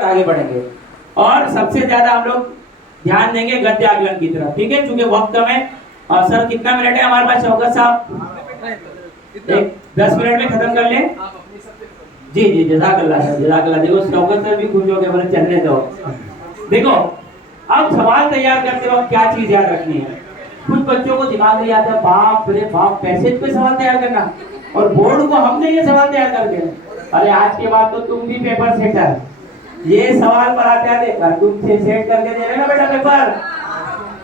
और आगे बढ़ेंगे। और सबसे ज्यादा हम लोग ध्यान देंगे गद्य आकलन की तरफ, ठीक है, क्योंकि वक्त कम है। और सर कितना मिनट है हमारे पास शौकत साहब? एक 10 मिनट में खत्म कर लें। जी जी, जज़ाकल्लाह सर, जज़ाकल्लाह। देखो शौकत सर भी खुश हो गए, बोले चलने दो। देखो अब सवाल तैयार करते वक्त क्या चीज याद रखनी है। कुछ बच्चों को दिमाग में आता है, बाप रे बाप, पैसेज पे सवाल तैयार करना, और बोर्ड को हमने ये सवाल तैयार करके, अरे आज के बाद तो तुम भी पेपर सेटर, ये सवाल बनाते आते तुम से सेट करके दे रहे ना बेटा पेपर।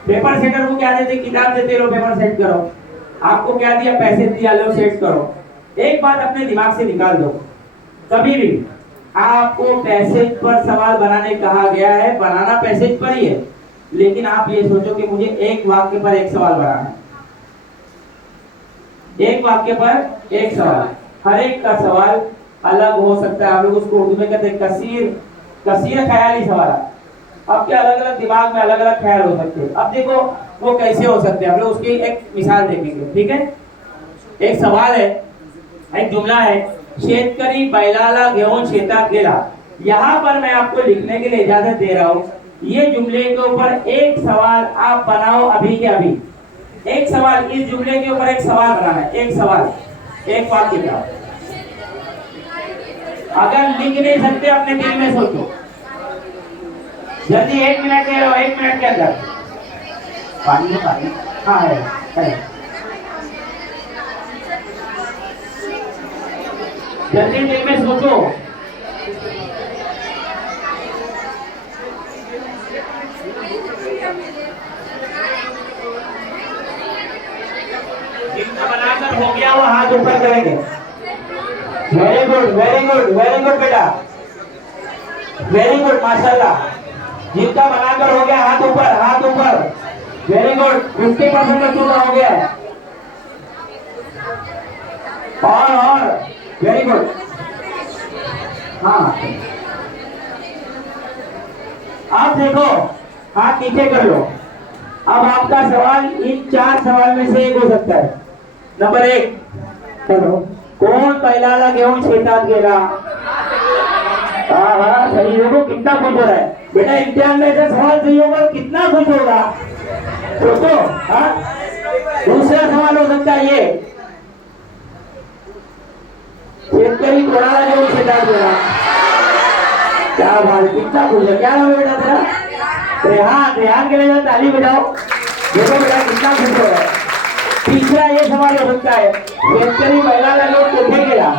पेपर सेटर को क्या देते? किताब देते रहो, पेपर सेट करो। आपको क्या दिया? पैसे दिया, लो सेट करो। एक बात अपने दिमाग से निकाल दो, कभी भी आपको पैसेज पर सवाल बनाने कहा गया है, बनाना पैसेज पर ही है, लेकिन आप ये सोचो कि मुझे एक वाक्य पर एक सवाल बनाना है। एक वाक्य पर एक सवाल, हर एक का सवाल अलग हो सकता है। आप लोग उसको उर्दू में कहते हैं कसीर ख्याली सवाल। आपके अलग अलग दिमाग में अलग अलग ख्याल हो सकते हैं। अब देखो वो कैसे हो सकते हैं, हम लोग उसकी एक मिसाल देखेंगे, ठीक है। एक सवाल है, एक जुमला है, शेतकरी बैलाला गेहूं शेतात गेला। यहाँ पर मैं आपको लिखने के लिए इजाजत दे रहा हूँ। ये जुमले के ऊपर एक सवाल आप बनाओ अभी के अभी। एक सवाल, इस जुमले के ऊपर एक सवाल बनाना है, एक सवाल, एक वाक्य का। अगर लिख नहीं सकते अपने दिल में सोचो, जल्दी 1 मिनट ले लो, 1 मिनट के अंदर। पानी है, पानी हाँ है। जल्दी दिल में सोचो। जितना बनाकर हो गया वो हाथ ऊपर करेंगे। Very good, very good, very good बेटा, वेरी गुड, माशाल्लाह। जिनका बनाकर हो गया हाथ ऊपर, हाथ ऊपर। वेरी गुड, 50% बच्चों का हो गया है। और वेरी गुड, हाँ। आप देखो, हाथ नीचे कर लो। अब आपका सवाल इन 4 सवाल में से एक हो सकता है। नंबर 1, चलो, कौन पहला गेहूं शेतात गेला? हाँ सही। देखो कितना खुश हो रहा है बेटा, इम्तिहान में ऐसा सवाल सही होगा कितना खुश होगा, सोचो। हाँ, दूसरा सवाल हो सकता है ये, शेतकरी कोणाला गेहूं शेतात गेला। क्या बात, कितना खुश है। क्या नाम है बेटा तेरा? रेहान। रेहान के लिए ताली बजाओ। देखो बेटा कितना खुश हो रहा है। तीसरा ये सवाल हो सकता है, शेतकरी महिला लोग कुठे गेला?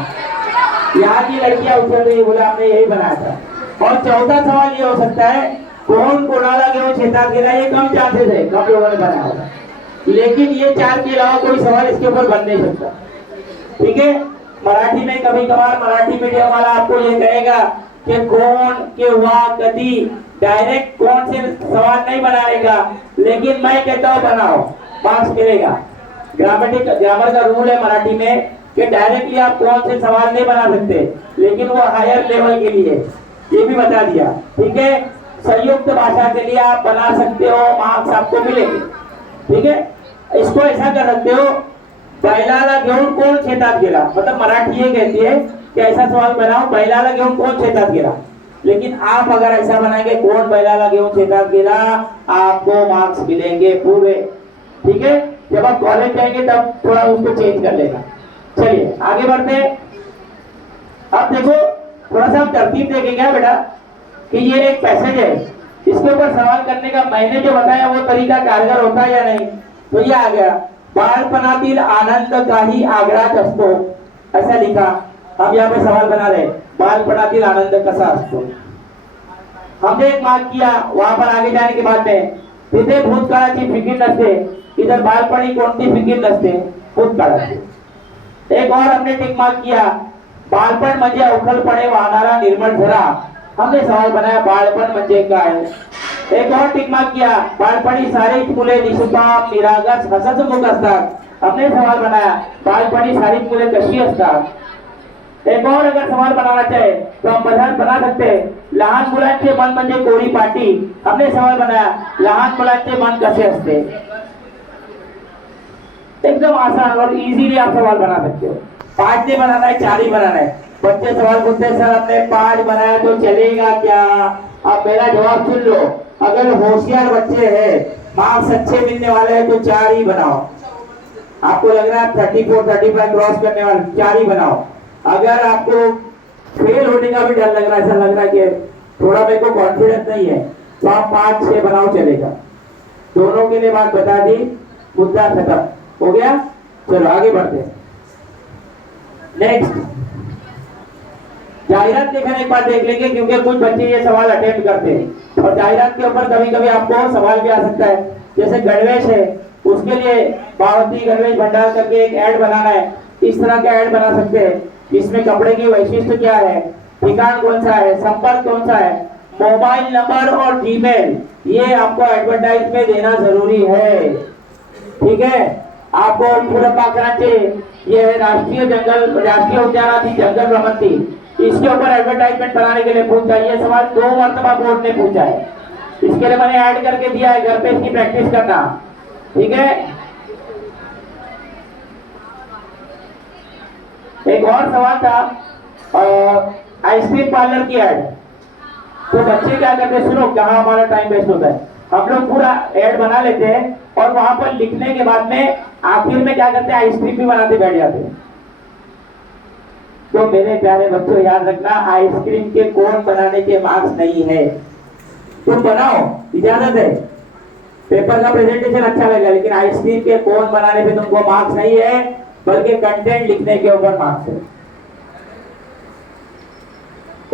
यहाँ की लड़कियां उछल रही, बोला हमने यही बनाया था। और चौथा सवाल ये हो सकता है, कौन कोणाला गेहूं शेतात गेला? ये कम चांसेस है, कम लोगों ने बनाया होगा, लेकिन ये 4 के अलावा कोई सवाल इसके ऊपर बन नहीं सकता, ठीक है। मराठी में कभी कभार मराठी मीडियम वाला आपको ये कहेगा कि कौन, केव्हा, कदी, डायरेक्ट कौन से सवाल नहीं बनाने का, लेकिन मैं कहता हूँ बनाओ, मार्क्स मिलेगा। ग्रामर का रूल है मराठी में कि डायरेक्टली आप कौन से सवाल नहीं बना सकते, लेकिन वो हायर लेवल के लिए, ये भी बता दिया, ठीक है। संयुक्त भाषा के लिए आप बना सकते हो, मार्क्स आपको मिलेंगे, ठीक है। इसको ऐसा कर सकते हो, बैलाला घेऊन कौन शेतात गेला, मतलब मराठी ये कहती है कि ऐसा सवाल बनाओ, बैलाला घेऊन कौन शेतात गेला। लेकिन आप अगर ऐसा बनाएंगे कौन बैलाला घेऊन शेतात गेला, आपको मार्क्स मिलेंगे पूरे, ठीक है। जब आप कॉलेज जाएंगे तब थोड़ा उसको चेंज कर लेना। चलिए आगे बढ़ते हैं। अब देखो थोड़ा सा तरतीब देखेंगे क्या बेटा, कि ये एक पैसेज है, इसके ऊपर सवाल करने का मैंने जो बताया वो तरीका कारगर होता है या नहीं। तो ये आ गया, बालपणातील आनंद काही आग्रहात असतो, ऐसा लिखा। हम यहाँ पे सवाल बना रहे, बालपणातील आनंद कसा असतो। हमने एक मार्क किया, वहां पर आगे जाने के बाद में तिथे भूतकाळाची फिकीर नसते, इधर बालपणी कोणती फिकीर नसते, भूतकाळाची। एक और हमने टिक मार्क किया, बालपण म्हणजे अवखलपणे वाहणारा निर्मळ झरा। हमने सवाल बनाया बालपण म्हणजे काय। एक और टिक मार्क किया, बालपणी सारीच मुले निष्पाप निरागस हसतमुख असतात। हमने सवाल बनाया बालपणी सारीच मुले कशी असतात। एक और अगर सवाल बनाना चाहे तो हम बना सकते हैं, लहान मुलांचे मन म्हणजे कोरी पाटी। हमने सवाल बनाया लहान मुलांचे मन कसे असते। एकदम आसान और इजीली आप सवाल बना सकते हो। 5 नहीं बनाना है, 4 ही बनाना है। बच्चे सवाल पूछते हैं, सर हमने 5 बनाया तो चलेगा क्या? अब मेरा जवाब सुन लो। अगर होशियार बच्चे हैं, मार्क्स अच्छे मिलने वाले हैं तो 4 ही बनाओ। आपको लग रहा है 34 35 क्रॉस करने वाले, 4 ही बनाओ। अगर आपको फेल होने का भी डर लग रहा है, ऐसा लग रहा है कि थोड़ा मेरे को कॉन्फिडेंस नहीं है, तो आप 5 6 बनाओ, चलेगा। दोनों के लिए बात बता दी, मुद्दा खत्म हो गया। चलो आगे बढ़ते हैं। नेक्स्ट जाहिरात देखने एक बार देख लेंगे, क्योंकि कुछ बच्चे ये सवाल अटेम्प्ट करते हैं और जाहिरात के ऊपर कभी कभी आपको सवाल भी आ सकता है। जैसे गणवेश है, उसके लिए पार्वती गणवेश भंडार करके एक ऐड बनाना है। इस तरह का ऐड बना सकते हैं। इसमें कपड़े की वैशिष्ट्य क्या है, ठिकाना कौन सा है, संपर्क कौन सा है, मोबाइल नंबर और जीमेल, ये आपको एडवर्टाइज में देना जरूरी है। ठीक है, आपको पूरा पाकना चाहिए। ये है राष्ट्रीय उद्यान थी, जंगल भ्रमण थी, इसके ऊपर एडवर्टाइजमेंट बनाने के लिए पूछा। ये सवाल 2 मरतबा बोर्ड ने पूछा है, इसके लिए मैंने ऐड करके दिया है, घर पे इसकी प्रैक्टिस करना। ठीक है, एक और सवाल था आइसक्रीम पार्लर की ऐड। तो बच्चे क्या करते हैं, सुनो कहाँ हमारा टाइम वेस्ट होता है। हम लोग पूरा ऐड बना लेते हैं और वहां पर लिखने के बाद में आखिर में क्या करते हैं, आइसक्रीम भी बनाते बैठ जाते हैं। तो मेरे प्यारे बच्चों याद रखना, आइसक्रीम के कोन बनाने के मार्क्स नहीं है। तुम बनाओ, इजाजत है, पेपर का प्रेजेंटेशन अच्छा लगेगा, लेकिन आइसक्रीम के कोन बनाने पे तुमको मार्क्स नहीं है, बल्कि कंटेंट लिखने के ऊपर मार्क्स है।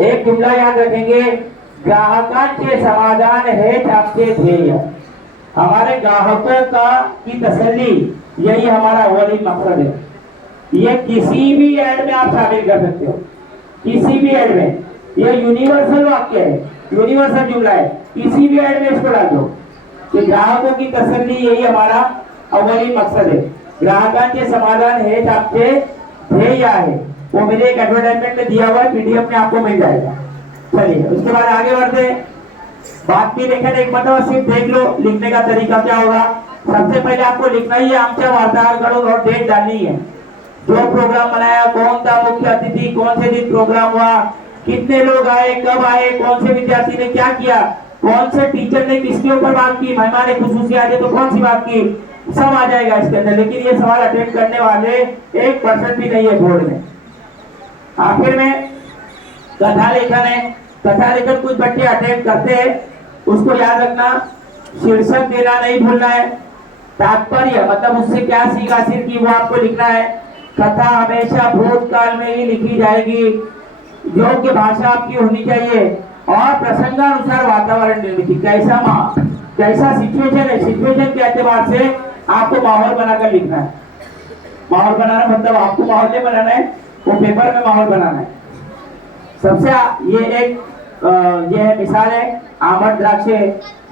एक जुमला याद रखेंगे, ग्राहकांचे समाधान हेतु आपके ध्येय। हमारे ग्राहकों का की तसल्ली, यही हमारा अव्वली मकसद है। ये किसी भी ऐड में आप शामिल कर सकते हो, किसी भी ऐड में। ये यूनिवर्सल वाक्य है, यूनिवर्सल जुमला है, किसी भी ऐड में इसको डाल दो कि ग्राहकों की तसल्ली यही हमारा अव्वली मकसद है। ग्राहकांचे समाधान हेतु आपके ध्येय है, वो मेरे एक एडवर्टाइजमेंट में दिया हुआ है, पीडीएफ में आपको मिल जाएगा। चलिए उसके बाद आगे बढ़ते हैं। बात की लेखन एक मतलब सिर्फ देख लो, लिखने का तरीका क्या होगा। सबसे पहले आपको लिखना ही है, आमच्या वार्ताहर करो और डेट डालनी है। जो प्रोग्राम बनाया, कौन था मुख्य अतिथि, कौन से दिन प्रोग्राम हुआ, कितने लोग आए, कब आए, कौन से विद्यार्थी ने क्या किया, कौन से टीचर ने किसके ऊपर बात की, मेहमान खुसूसी आ गए तो कौन सी बात की, सब आ जाएगा इसके अंदर। लेकिन ये सवाल अटेम्प्ट करने वाले 1% भी नहीं है बोर्ड में। आखिर में कथा लेखन है, कथा लेखन कुछ बच्चे अटेम्प्ट करते हैं, उसको याद रखना, शीर्षक देना नहीं भूलना है, तात्पर्य मतलब उससे क्या सीख हासिल की वो आपको लिखना है। कथा हमेशा भूतकाल में ही लिखी जाएगी, योग्य भाषा आपकी होनी चाहिए और प्रसंगानुसार वातावरण निर्मित, कैसा सिचुएशन है, सिचुएशन के एतबार से आपको माहौल बनाकर लिखना है। माहौल बनाना मतलब आपको माहौल नहीं बनाना है, वो पेपर में माहौल बनाना है। सबसे ये एक ये मिसाल है आमद द्राक्षे,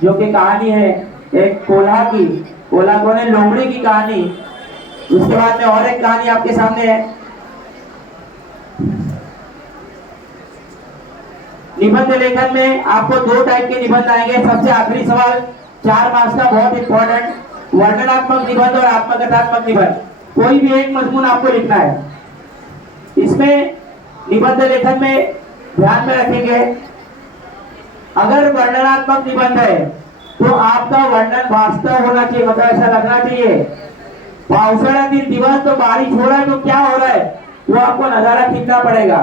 जो कि कहानी है एक कोल्हा की, कोल्हा कौन है, लोमड़ी की कहानी। उसके बाद में और एक कहानी आपके सामने है। निबंध लेखन में आपको 2 टाइप के निबंध आएंगे। सबसे आखिरी सवाल 4 मार्क्स का बहुत इंपॉर्टेंट, वर्णनात्मक निबंध और आत्मकथात्मक निबंध। कोई भी एक मजमून आपको लिखना है। इसमें निबंध लेखन में ध्यान में रखेंगे, अगर वर्णनात्मक निबंध है तो आपका वर्णन वास्तव होना चाहिए, मतलब ऐसा लगना चाहिए पावसाळ्यातील दिवस तो बारिश हो रहा है तो क्या हो रहा है वो आपको नजारा खींचना पड़ेगा।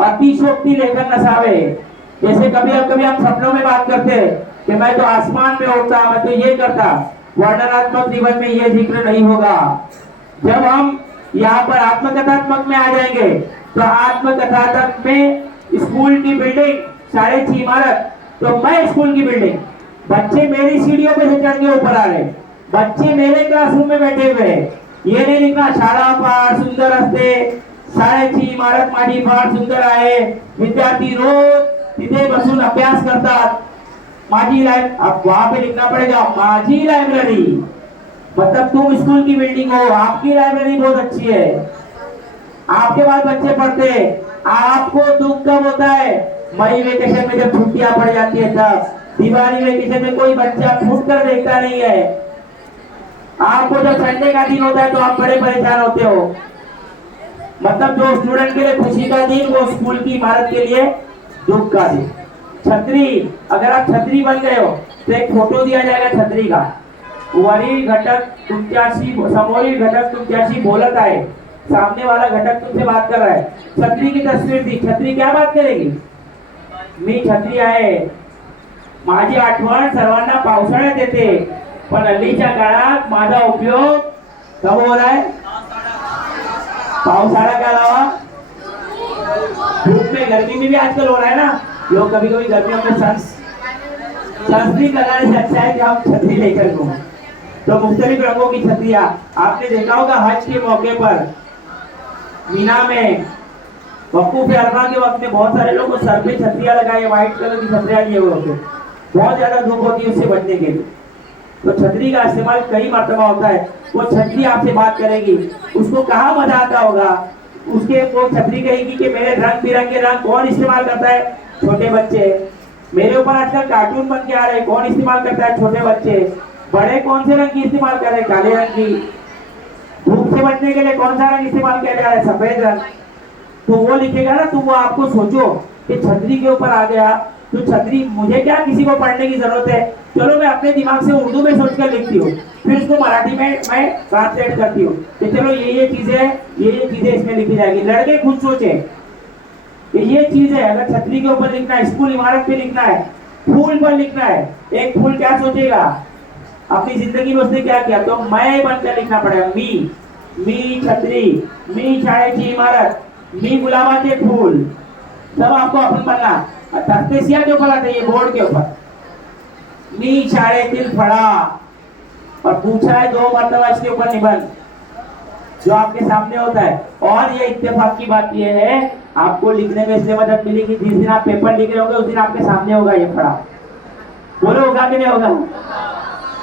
अतिशोक्ति लेखन नसावे, जैसे कभी हम सपनों में बात करते हैं कि मैं तो आसमान में उड़ता, मैं तो ये करता, वर्णनात्मक निबंध में ये जिक्र नहीं होगा। जब हम यहाँ पर आत्मकथात्मक में आ जाएंगे तो आत्मकथात्मक में स्कूल की बिल्डिंग, शाळेची इमारत, तो मैं स्कूल की बिल्डिंग, बच्चे मेरी सीढ़ियों पे से चढ़ के ऊपर आ रहे, बच्चे मेरे क्लासरूम में बैठे हुए हैं। ये नहीं लिखना शाळा फार सुंदर असते, शाळेची इमारत माझी फार सुंदर आहे, विद्यार्थी रोज तिथे बसून अभ्यास करतात, माझी लाइब्रेरी। अब वहां पे लिखना पड़ेगा माझी लाइब्रेरी, मतलब तुम स्कूल की बिल्डिंग हो, आपकी लाइब्रेरी बहुत अच्छी है, आपके पास बच्चे पढ़ते हैं। आपको दुख कब होता है, मई वेकेशन में जब छुट्टियां पड़ जाती है तब, दिवाली वेकेशन में कोई बच्चा फूट कर देखता नहीं है। आपको जब संडे का दिन होता है तो आप बड़े परेशान होते हो। मतलब जो स्टूडेंट के लिए खुशी का दिन वो स्कूल की इमारत के लिए दुख का दिन। छतरी, अगर आप छतरी बन गए हो तो एक फोटो दिया जाएगा छतरी का, वरील घटक तुमच्याशी समोरील घटक तुमच्याशी बोलत आहे, सामने वाला घटक तुमसे बात कर रहा है। छतरी की तस्वीर दी, छतरी क्या बात करेगी? मी छत्री आहे, माझी आठवण सर्वांना पावसाळ्यात येते, पण हल्लीच्या काळात माझा उपयोग कब हो रहा है? पावसाळा का अलावा धूप में, गर्मी में भी आजकल हो रहा है ना। लोग कभी कभी गर्मियों में सनस्क्रीन लगाने से अच्छा है कि आप छतरी लेकर घूमें। तो मुख्तलिफ रंगों की छतरियां आपने देखा होगा हज के मौके पर मीना में वकूफ अरफा के वक्त में बहुत सारे लोग सर पे छतरियां लगाए, व्हाइट कलर की छतरियां लिए हुए होते, बहुत ज्यादा धूप होती है उससे बचने के लिए। तो छतरी का इस्तेमाल कई मर्तबा होता है। वो छतरी आपसे बात करेगी, उसको कहाँ मजा आता होगा, उसके वो छतरी कहेगी कि मेरे रंग बिरंगे रंग कौन इस्तेमाल करता है? छोटे बच्चे। मेरे ऊपर आजकल कार्टून बन के आ रहे हैं, कौन इस्तेमाल करता है? छोटे बच्चे। बड़े कौन से रंग की इस्तेमाल कर रहे हैं? काले रंग की। धूप से बचने के लिए कौन सा रंग इस्तेमाल किया जा रहा है? सफेद रंग। तो वो लिखेगा ना, तो वो आपको सोचो कि छतरी के ऊपर आ गया तो छतरी, मुझे क्या किसी को पढ़ने की जरूरत है, चलो मैं अपने दिमाग से उर्दू में सोचकर लिखती हूँ, फिर उसको मराठी में मैं ट्रांसलेट करती हूँ कि चलो ये चीजें इसमें लिखी जाएगी। लड़के खुद सोचे कि ये चीज है, अगर छतरी के ऊपर लिखना है, स्कूल इमारत पे लिखना है, फूल पर लिखना है, एक फूल क्या सोचेगा? अपनी जिंदगी में उसने क्या किया? तो मैं बनकर लिखना पड़ेगा। मी छतरी, मी शाळेची इमारत, मी गुलाबाचे फूल, सब आपको अपन बनना। तख्तेसिया के ऊपर आते, ये बोर्ड के ऊपर। मी शाळेतील फळा, और पूछा है 2 मरतबा इसके ऊपर निबंध जो आपके सामने होता है। और ये इत्तेफाक की बात ये है, आपको लिखने में इसलिए मदद मिलेगी, जिस दिन आप पेपर लिख रहे होंगे उस दिन आपके सामने होगा ये फड़ा। बोलो होगा कि नहीं होगा?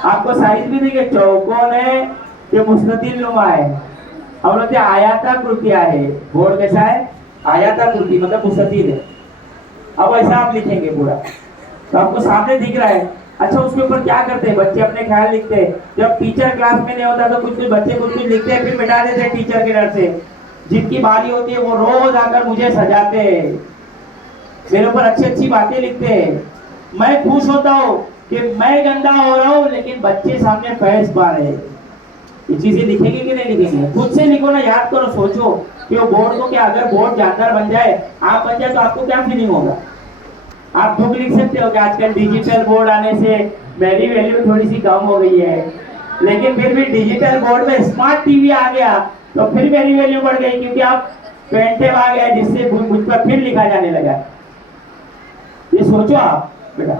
आपको साइज भी देखिए, चौकोन है कि मुस्ततील नुमा है, हम लोग आयाताकृति है। बोर्ड कैसा है? आयाताकृति, मतलब मुस्ततील है। अब ऐसा आप लिखेंगे पूरा, तो आपको सामने दिख रहा है। अच्छा, उसके ऊपर क्या करते हैं बच्चे? अपने ख्याल लिखते हैं। जब टीचर क्लास में नहीं होता तो कुछ बच्चे कुछ लिखते हैं, फिर मिटा देते हैं टीचर के डर से। जिनकी बारी होती है वो रोज आकर मुझे सजाते हैं, मेरे ऊपर अच्छी अच्छी बातें लिखते हैं। मैं खुश होता हूँ कि मैं गंदा हो रहा हूँ, लेकिन बच्चे सामने फैज पा रहे हैं। ये चीजें लिखेंगे कि नहीं लिखेंगे? खुद से लिखो ना, याद करो, सोचो कि वो बोर्ड को, क्या अगर बोर्ड जानदार बन जाए, आप बन जाए, तो आपको क्या फीलिंग होगा? आप खुद लिख सकते हो कि आजकल डिजिटल बोर्ड आने से मेरी वैल्यू थोड़ी सी कम हो गई है, लेकिन फिर भी डिजिटल बोर्ड में स्मार्ट टीवी आ गया तो फिर मेरी वैल्यू बढ़ गई, क्योंकि आप पेंटेव आ गया जिससे मुझ पर फिर लिखा जाने लगा। ये सोचो आप बेटा,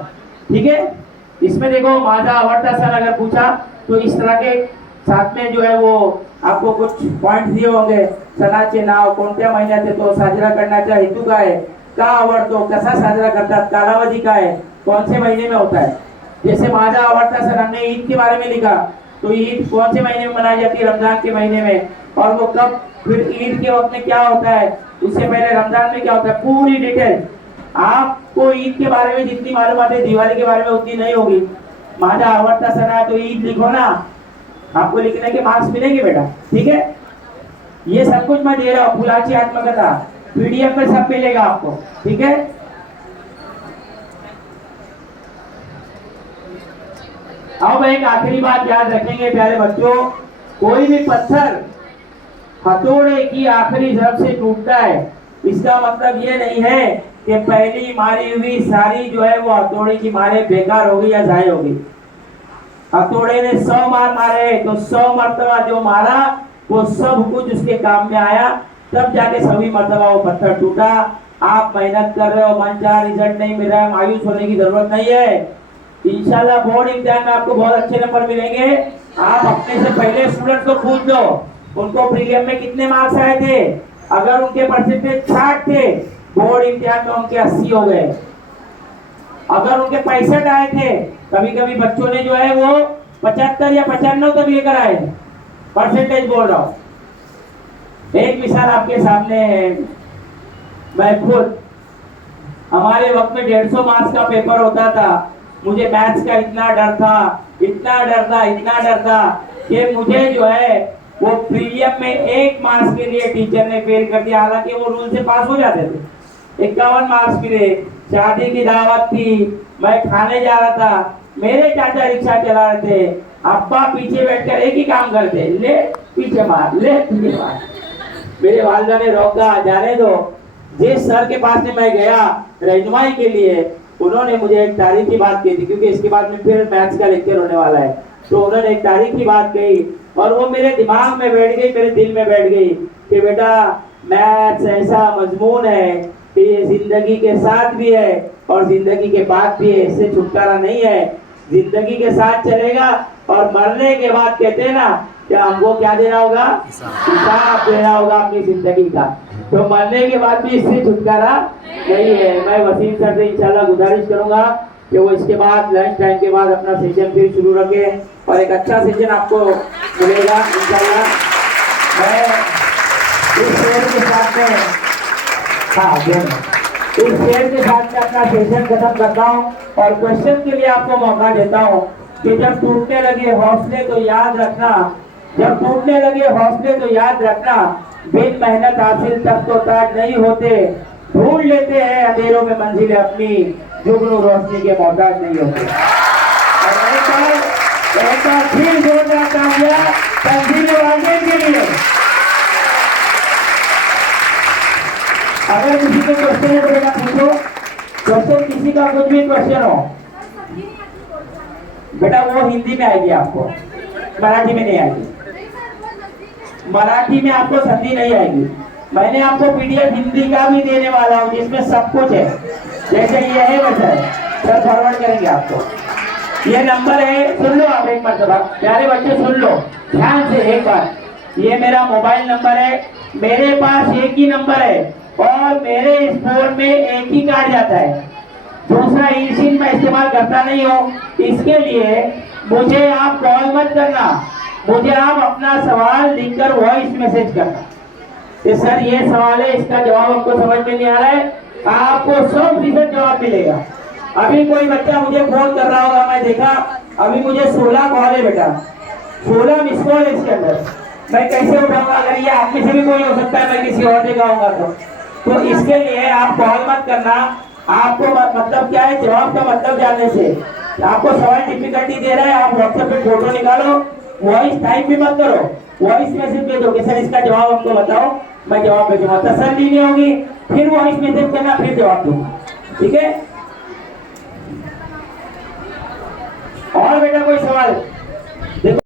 ठीक है। इसमें देखो, माझा आवडता सण अगर पूछा तो इस तरह के साथ में जो है वो आपको कुछ पॉइंट दिए होंगे। सणाचे नाव, कोणत्या महिन्यात येतो, साजरा करण्याचा हेतू काय आहे, का आवडतो, कसा साजरा करतात, कालावधी काय है, कौन से महीने में होता है। जैसे माझा आवडता सण, हमने ईद के बारे में लिखा, तो ईद कौन से महीने में मनाई जाती है? रमजान के महीने में। और वो कब, फिर ईद के वक्त में क्या होता है, उससे पहले रमजान में क्या होता है, पूरी डिटेल। आपको ईद के बारे में जितनी मालूमात है दिवाली के बारे में उतनी नहीं होगी। माझा आवडता सण है तो ईद लिखो ना, आपको लिखने के मार्क्स मिलेंगे बेटा, ठीक है। ये सब कुछ मैं दे रहा हूँ, फुलाची आत्मकथा पीडीएफ में सब मिलेगा आपको, ठीक है। अब एक आखिरी बात याद रखेंगे प्यारे बच्चों, कोई भी पत्थर हथौड़े की आखिरी जरब से टूटता है, इसका मतलब ये नहीं है कि पहली मारी हुई सारी जो है वो हथौड़े की मारे बेकार हो गई या जाए हो गई। हथौड़े ने 100 मार मारे तो 100 मरतबा जो मारा वो सब कुछ उसके काम में आया, तब जाके सभी मरतबा वो पत्थर टूटा। आप मेहनत कर रहे हो, मन चाह रिजल्ट नहीं मिल रहा है, मायूस होने की जरूरत नहीं है। इंशाल्लाह बोर्ड इम्तिहान में आपको बहुत अच्छे नंबर मिलेंगे। आप अपने से पहले स्टूडेंट को पूछ लो उनको प्रीलिम में कितने मार्क्स आए थे। अगर उनके परसेंटेज 60 थे, बोर्ड इम्तिहान में उनके 80 हो गए। अगर उनके 65 आए थे, कभी कभी बच्चों ने जो है वो 75 या 95 तक लेकर आए, परसेंटेज बोल रहा हूँ। एक मिसाल आपके सामने है, मैं खुद, हमारे वक्त में 150 मार्क्स का पेपर होता था। मुझे मैथ्स का इतना डर था, इतना डर था, इतना डर था कि मुझे जो है वो प्रीलियम में 1 मार्क्स के लिए टीचर ने फेल कर दिया, हालांकि वो रूल से पास हो जाते थे। 51 मार्क्स मिले। शादी की दावत थी, मैं खाने जा रहा था, मेरे चाचा रिक्शा चला रहे थे, अब्बा पीछे बैठकर एक ही काम करते, ले पीछे मार, ले पीछे मार। मेरे वालिदा ने रोका, जाने दो। जिस सर के पास में मैं गया रहनुमाई के लिए, उन्होंने मुझे एक तारीख की बात कही थी, क्योंकि इसके बाद में फिर मैथ्स का लेक्चर होने वाला है। तो उन्होंने एक तारीख की बात कही और वो मेरे दिमाग में बैठ गई, मेरे दिल में बैठ गई कि बेटा मैथ्स ऐसा मजमून है कि ये जिंदगी के साथ भी है और जिंदगी के बाद भी है, इससे छुटकारा नहीं है। जिंदगी के साथ चलेगा और मरने के बाद कहते हैं ना कि हमको क्या देना होगा, हिसाब देना होगा अपनी जिंदगी का। तो मरने के बाद भी इससे छुटकारा नहीं है। मैं वसीम सर से इंशाल्लाह गुजारिश करूंगा कि वो इसके बाद लंच टाइम के बाद अपना सेशन फिर शुरू रखे और एक अच्छा सेशन आपको मिलेगा इंशाल्लाह। मैं इस शेर के साथ में इस शेर के साथ में अपना सेशन खत्म करता हूँ और क्वेश्चन के लिए आपको मौका देता हूँ कि जब टूटने लगे हौसले तो याद रखना, जब टूटने लगे हौसले तो याद रखना, बिन मेहनत हासिल तक तो ताज नहीं होते, ढूंढ लेते हैं अंधेरों में मंजिलें अपनी, जुगनू रोशनी के मोहताज नहीं होते। और एक बार फिर जोरदार तालियां तंजील वालिदैन के लिए। अगर किसी को क्वेश्चन है तो बेटा पूछो, क्वेश्चन किसी का कुछ भी क्वेश्चन हो बेटा वो हिंदी में आएगी, आपको मराठी में नहीं आएगी। मराठी में आपको संधि नहीं आएगी। मैंने आपको पीडीएफ हिंदी का भी देने वाला हूँ जिसमें सब कुछ है, जैसे ये है वैसा है, सर फॉरवर्ड करेंगे आपको। ये नंबर है, सुन लो आप एक मरतबा, प्यारे बच्चे सुन लो ध्यान से एक बार। ये मेरा मोबाइल नंबर है, मेरे पास एक ही नंबर है और मेरे इस फोन में एक ही कार्ड जाता है, दूसरा ई सिम मैं इस्तेमाल करता नहीं हूँ। इसके लिए मुझे आप कॉल मत करना, मुझे आप अपना सवाल लिखकर वॉइस मैसेज करना कि सर ये सवाल है, इसका जवाब हमको समझ में नहीं आ रहा है, आपको 100% जवाब मिलेगा। अभी कोई बच्चा मुझे फोन कर रहा होगा, मैं देखा अभी मुझे 16 कॉल है बेटा, 16 मिस कॉल है इसके अंदर, मैं कैसे उठाऊंगा? अगर ये आप में से भी कोई हो सकता है, मैं किसी और जगह आऊंगा तो इसके लिए आप कॉल मत करना। आपको मतलब क्या है, जवाब का मतलब जानने से आपको सवाल डिफिकल्टी दे रहा है, आप व्हाट्सएप पे फोटो निकालो, वॉइस टाइप भी मत करो, वॉइस मैसेज भेजो कि सर इसका जवाब हमको बताओ, मैं जवाब भेजूंगा। तसल्ली नहीं होगी फिर वॉइस मैसेज करना, फिर जवाब दूंगा, ठीक है? और बेटा कोई सवाल?